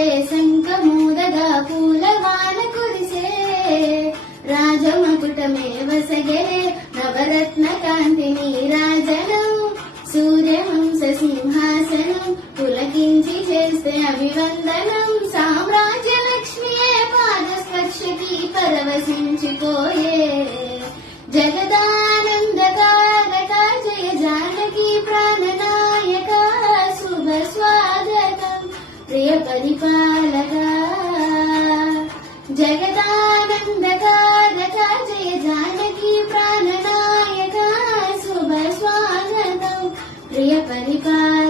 పిలిస్తే శంఖమూదగా పూలవాన కురిసే రాజమకుటమే వసగెలే నవరత్న కాంతిని రాజనం సూర్యవంశ సింహాసనం పులకించి చేస్తే అభివందనం సామ్రాజ్య లక్ష్మియే పాదస్పర్శకి పరవశించిపోయే జగదానందకారక జయ జానకి ప్రాణనాయక శుభ స్వాగతం ప్రియ పరిపాలక జగదానందకారక జయ జానకి ప్రాణనాయక శుభ స్వాగతం ప్రియ పరిపాలక